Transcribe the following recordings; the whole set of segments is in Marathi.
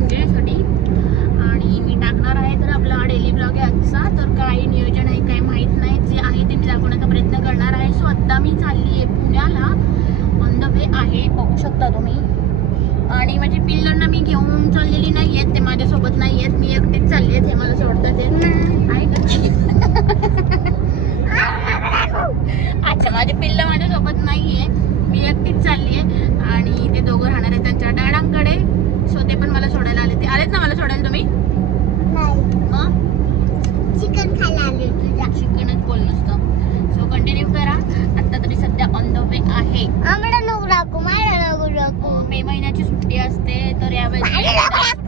तुमच्यासाठी. आणि मी टाकणार आहे तर आपला डेली ब्लॉग आहे आजचा. तर काय नियोजन आहे काय माहीत नाही. जे आहे ते मी दाखवण्याचा प्रयत्न करणार आहे. सो आत्ता मी चालली आहे पुण्याला. ऑन द वे आहे बघू शकता तुम्ही. आणि माझी पिल्लांना मी घेऊन चाललेली नाही आहेत ते माझ्यासोबत नाही आहेत मी एकटीच चालली आहेत हे मला सोडतात ते. आहे का? अच्छा माझे पिल्लं माझ्यासोबत नाही Filha da puta!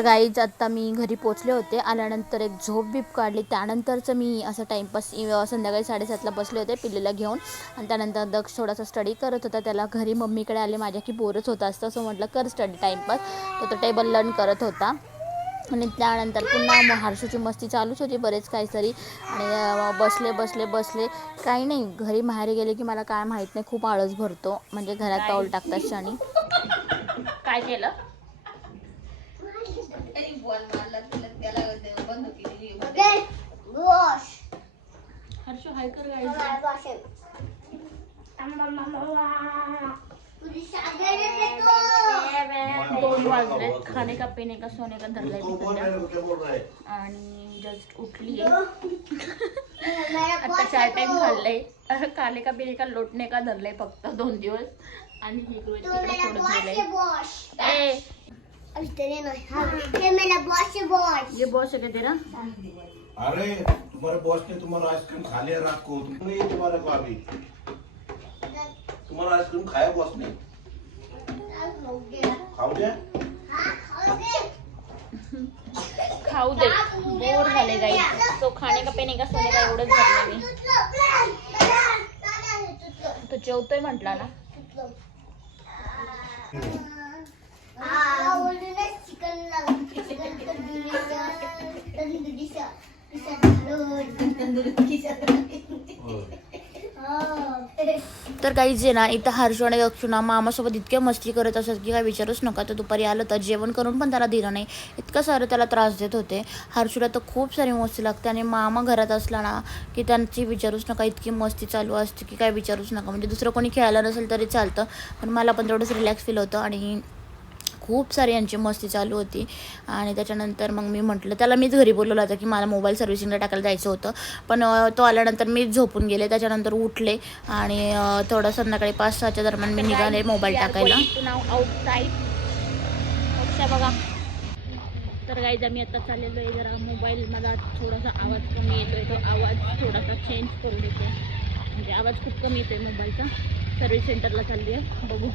तर गाईज आत्ता मी घरी पोचले होते. आल्यानंतर एक झोप बीप काढली. त्यानंतरचं मी असं टाईमपास संध्याकाळी साडेसातला बसले होते पिल्लीला घेऊन. आणि त्यानंतर दक्ष थोडासा स्टडी करत होता. त्याला घरी मम्मीकडे आले. माझ्या की बोरच होत असतं. असं म्हटलं कर स्टडी टाईमपास तर तो टेबल लर्न करत होता. आणि त्यानंतर पुन्हा मग हर्षूची मस्ती चालूच होती बरेच काहीतरी. आणि बसले बसले बसले. काही नाही. घरी माहेरी गेले की मला काय माहीत नाही. खूप आळस भरतो. म्हणजे घरात पाऊल टाकतात क्षणी. काय केलं? वॉश हर्ष हाय कर वॉश तुझी सागर देतो दोन वाजले. खाणे का पिणे का सोने का धरलाय आणि जस्ट उठली. आता चार टाइम खाल्लंय खाणे का पिणे का लोटणे का धरलंय फक्त दोन दिवस. आणि ही तिकडे सोडून गेलंय हाँ ये मेरा बॉस है बॉस ये बॉस है तेरा अरे तुम्हारे बॉस ने तुम्हारा आइसक्रीम खा लिया रात को तुम नहीं तुम्हारे को अभी तुम्हारा आइसक्रीम खाया बॉस ने खाऊ द्या खाऊ दे बोर झाले गाई तो खाणे का पिणे का सोने का एवढंच धरलं मी तो जेवतोय म्हटला ना तर काही जे ना इथं हर्षू आणि दक्षू ना मामासोबत इतक्या मस्ती करत असत की काय विचारूच नका तर दुपारी आलं तर जेवण करून पण त्याला दिलं नाही. इतकं सारं त्याला त्रास देत होते. हर्षूला तर खूप सारी मस्ती लागते आणि मामा घरात असला ना की त्यांची विचारूच नका इतकी मस्ती चालू असते की काय विचारूच नका. म्हणजे दुसरं कोणी खेळायला नसेल तरी चालतं पण मला पण तेवढंच रिलॅक्स फील होतं आणि खूप सारी यांची मस्ती चालू होती. आणि त्याच्यानंतर मग मी म्हटलं त्याला मीच घरी बोलवलं होतं की मला मोबाईल सर्व्हिसिंगला टाकायला जायचं होतं. पण तो आल्यानंतर मीच झोपून गेले. त्याच्यानंतर उठले आणि थोडं संध्याकाळी पाच सहाच्या दरम्यान मी निघाले मोबाईल टाकायला. बघा. तर गाईज आम्ही आता चाललेलो आहे. जरा मोबाईल मला थोडासा आवाज कमी येतोय. तो आवाज थोडासा चेंज करून देतो म्हणजे आवाज खूप कमी येतोय मोबाईलचा. सर्व्हिस सेंटरला चालली आहे. बघू.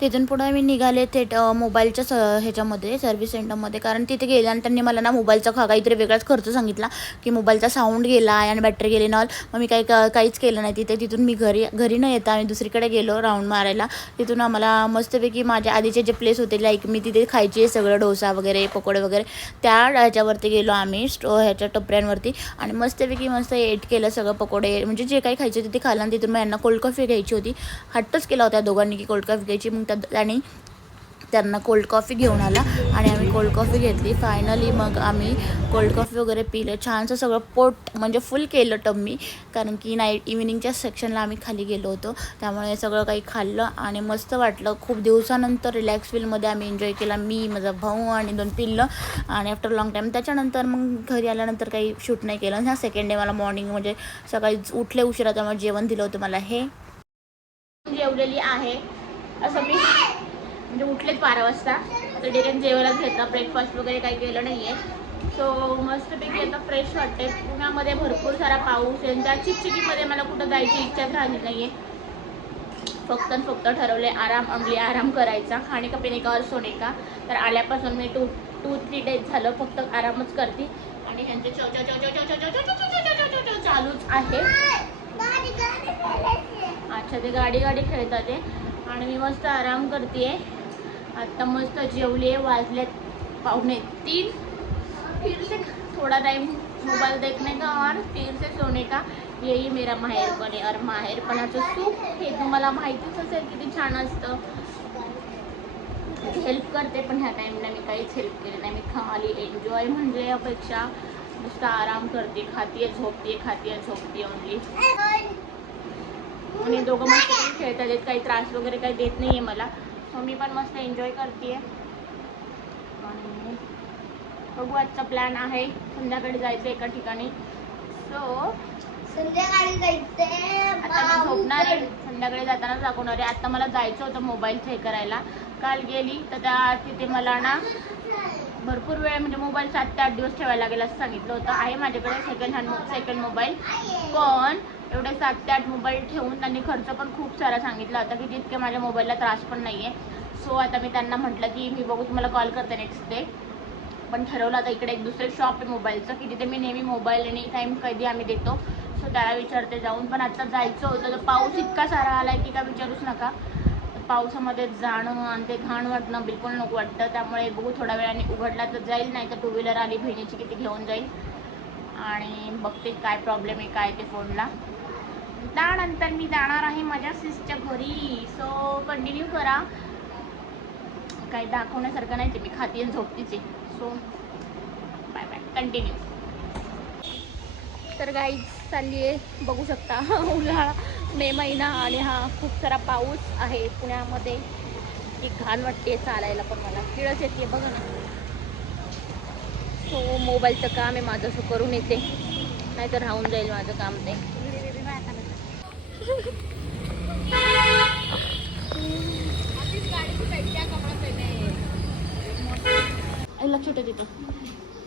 तिथून पुढे मी निघाले थेट मोबाईलच्या स ह्याच्यामध्ये सर्व्हिस सेंटरमध्ये कारण तिथे गेल्यानंतर त्यांनी मला ना मोबाईलचा खा काहीतरी वेगळाच खर्च सांगितला की मोबाईलचा साऊंड गेला आहे आणि बॅटरी गेली नॉल मग मी काही का- काहीच केलं नाही तिथे. तिथून मी घरी घरी न येता आम्ही दुसरीकडे गेलो राऊंड मारायला. तिथून आम्हाला मस्तपैकी माझ्या आधीचे जे प्लेस होते लाईक मी तिथे खायची सगळं डोसा वगैरे पकोडे वगैरे त्या ह्याच्यावरती गेलो आम्ही स्टो ह्याच्या टपऱ्यांवरती. आणि मस्तपैकी मस्त एट केलं सगळं पकोडे. म्हणजे जे काही खायचे तिथे ते खाल्लं तिथून मग यांना कोल्ड कॉफी घ्यायची होती. हट्टच केला होता दोघांनी की कोल्ड कॉफी घ्यायची. मग त्या आणि त्यांना कोल्ड कॉफी घेऊन आला आणि आम्ही कोल्ड कॉफी घेतली. फायनली मग आम्ही कोल्ड कॉफी वगैरे पिलं. छानसं सगळं पोट म्हणजे फुल केलं टम्मी. कारण की नाईट इव्हिनिंगच्या सेक्शनला आम्ही खाली गेलो होतो. त्यामुळे सगळं काही खाल्लं आणि मस्त वाटलं. खूप दिवसानंतर रिलॅक्स फीलमध्ये आम्ही एन्जॉय केला. मी माझा भाऊ आणि दोन पिल्लं. आणि आफ्टर लॉंग टाईम त्याच्यानंतर मग घरी आल्यानंतर काही शूट नाही केलं. ह्या सेकंड डे मला मॉर्निंग म्हणजे सकाळी उठले उशिरा त्यामुळे जेवण दिलं होतं मला. हे. जेवलेली आहे. असं मी म्हणजे उठलेच बारा वाजता तर डिरेक्ट जेवायलाच घेतला ब्रेकफास्ट वगैरे काही केलं नाही आहे सो मस्तपैकी आता फ्रेश वाटते पुण्यामध्ये भरपूर सारा पाऊस आहे त्या चिकचिकीमध्ये मला कुठं जायची इच्छाच राहिली नाही आहे फक्त फक्त ठरवले आराम अंगली आराम करायचा खाणे का पिणे का और सोने का तर आल्यापासून मी टू टू थ्री डेज झालं फक्त आरामच करते आणि त्यांचे चालूच आहे अच्छा ते गाडी गाडी खेळतात ते आणि मी मस्त आराम करते आत्ता मस्त जेवले वाजल्यात पाहुणे तीन. फिर से थोड़ा टाइम मोबाईल देखने का और फिर से सोने का. यही मेरा माहेरपण आहे और माहेरपणाचं सुख हे तुम्हाला माहितीच असेल किती छान असतं. हेल्प करते पण ह्या टाईमला मी काहीच हेल्प केली नाही. मी खाली एन्जॉय म्हणजे अपेक्षा नुसतं आराम करते. खाते झोपते खाते झोपते ओनली आणि दोघं मस्त खेळतात आहेत. काही त्रास वगैरे काही देत नाही आहे मला. मग मी पण मस्त एन्जॉय करते आणि बघू आजचा प्लॅन आहे. संध्याकाळी जायचं एका ठिकाणी. सो संध्याकाळी मी झोपणार आहे. संध्याकाळी जाताना दाखवणार आहे. आता मला जायचं होतं मोबाईलचं हे करायला. काल गेली तर त्या तिथे मला ना भरपूर वेळ म्हणजे मोबाईल सात ते आठ दिवस ठेवायला लागेल असं सांगितलं होतं. आहे माझ्याकडे सेकंड हँड सेकंड मोबाईल पण एवढे सात ते आठ मोबाईल ठेवून त्यांनी खर्च पण खूप सारा सांगितला होता की तितके माझ्या मोबाईलला त्रास पण नाही आहे सो आता मी त्यांना म्हटलं की मी बघू तुम्हाला कॉल करते नेक्स्ट डे पण ठरवलं आता इकडे एक दुसरे शॉप आहे मोबाईलचं की जिथे मी नेहमी मोबाईल एनी टाईम कधी आम्ही देतो. सो त्याला विचारते जाऊन. पण आता जायचं होतं तर पाऊस इतका सारा आलाय की काय विचारूच नका. पावसामध्ये जाणं आणि ते घाण वाटणं बिलकुल नको वाटतं. त्यामुळे बघू थोड्या वेळाने उघडला तर जाईल नाही तर टू व्हीलर आली बहिणीची किती घेऊन जाईल. आणि बघते काय प्रॉब्लेम आहे काय ते फोनला त्यानंतर मी जाणार आहे माझ्या सिसच्या घरी. सो कंटिन्यू करा. काही दाखवण्यासारखं नाही ते मी खाती आहे झोपतीचे सो बाय बाय कंटिन्यू तर गाई चालली आहे. बघू शकता उन्हाळा मे महिना आणि हा खूप सारा पाऊस आहे पुण्यामध्ये. की घाण वाटते चालायला पण मला. किळच येते बघा ना. सो मोबाईलचं काम आहे माझं असं करून येते. नाहीतर राहून जाईल माझं काम ते. तिथं.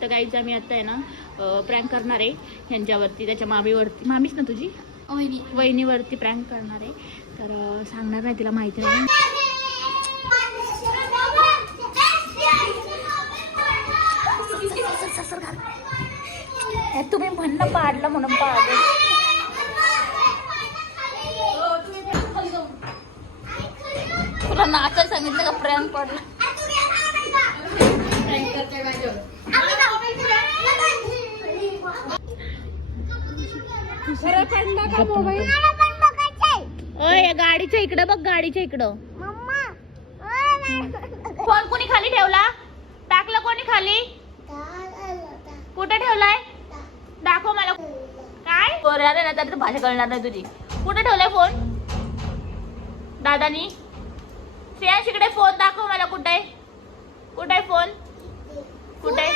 तर गाईच आम्ही आता आहे ना प्रँक करणार आहे ह्यांच्यावरती त्याच्या मामीवरती. मामीच ना तुझी? वहिनी. वहिनीवरती प्रँक करणार आहे. तर सांगणार नाही तिला माहिती नाही. तुम्ही म्हणणं पाडलं म्हणून पाडलं. तुला नाचायला सांगितलं का प्रँक पडलं ओय गाडीच्या इकडं बघ गाडीच्या इकडं. फोन कोणी खाली ठेवला? टाकलं कोणी खाली? कुठे ठेवलाय? दाखव मला. काय? बरं अरे ना तर भाषा कळणार नाही तुझी. कुठे ठेवलाय फोन? दादानी? श्रेयांश इकडे फोन दाखव मला. कुठे कुठे फोन कुठे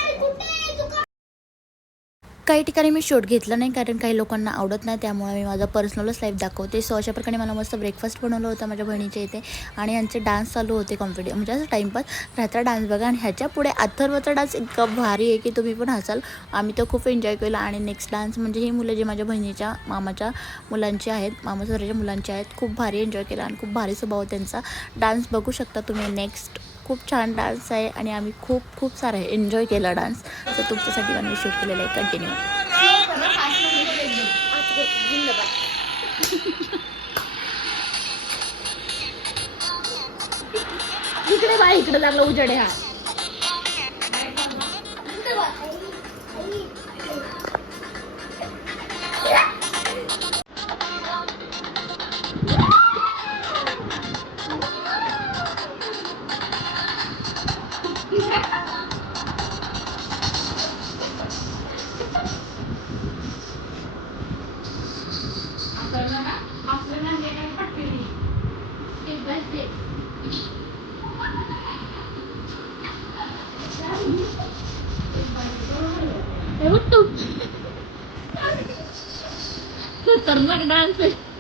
काही ठिकाणी मी शॉट घेतलं नाही कारण काही लोकांना आवडत नाही त्यामुळे मी माझा पर्सनलच लाईफ दाखवते. सो अशा प्रकारे मला मस्त ब्रेकफास्ट बनवलं होतं माझ्या बहिणीच्या इथे आणि यांचे डान्स चालू होते कॉम्पिटि म्हणजे असं टाईमपास राहता डान्स बघा आणि ह्याच्या पुढे अथर्वचा डान्स इतका भारी आहे की तुम्ही पण हसाल. आम्ही तर खूप एन्जॉय केला आणि नेक्स्ट डान्स म्हणजे ही मुलं जी माझ्या बहिणीच्या मामाच्या मुलांची आहेत मामा सराच्या मुलांची आहेत खूप भारी एन्जॉय केला आणि खूप भारी स्वभाव त्यांचा. डान्स बघू शकता तुम्ही नेक्स्ट खूप छान डान्स आहे आणि आम्ही खूप खूप सारा एन्जॉय केला डान्स. तर तुमच्यासाठी आम्ही शूट केलेला आहे. कंटिन्यू इकडे बाय इकडे लागला उजेड हा. Ternak dan sih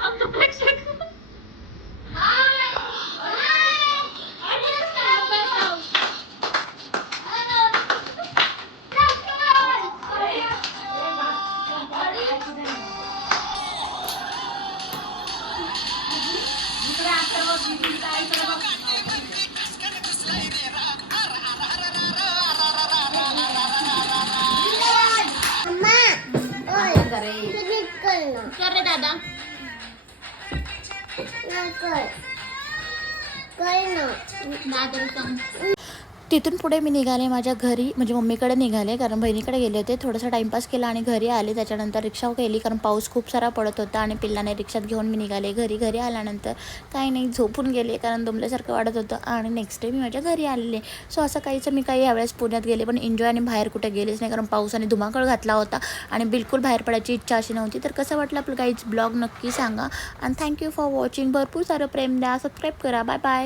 I'm the black. कर ना कर रे दादा ना कर कर ना दादाला सांग तिथून पुढे मी निघाले माझ्या घरी म्हणजे मम्मीकडे निघाले कारण बहिणीकडे गेले होते. थोडासा टाईमपास केला आणि घरी आले. त्याच्यानंतर रिक्षा केली कारण पाऊस खूप सारा पडत होता आणि पिल्लाने रिक्षात घेऊन मी निघाले. घरी घरी आल्यानंतर काही नाही झोपून गेले कारण दमल्यासारखं वाढत होतं. आणि नेक्स्ट डे मी माझ्या घरी आलेले. सो असं काहीचं मी काही यावेळेस पुण्यात गेले पण एन्जॉय आणि बाहेर कुठे गेलेच नाही कारण पावसाने धुमाकळ घातला होता. आणि बिलकुल बाहेर पडायची इच्छा अशी नव्हती. तर कसं वाटलं आपलं काहीच ब्लॉग नक्की सांगा. आणि थँक्यू फॉर वॉचिंग भरपूर सारं प्रेम द्या. सबस्क्राईब करा. Bye bye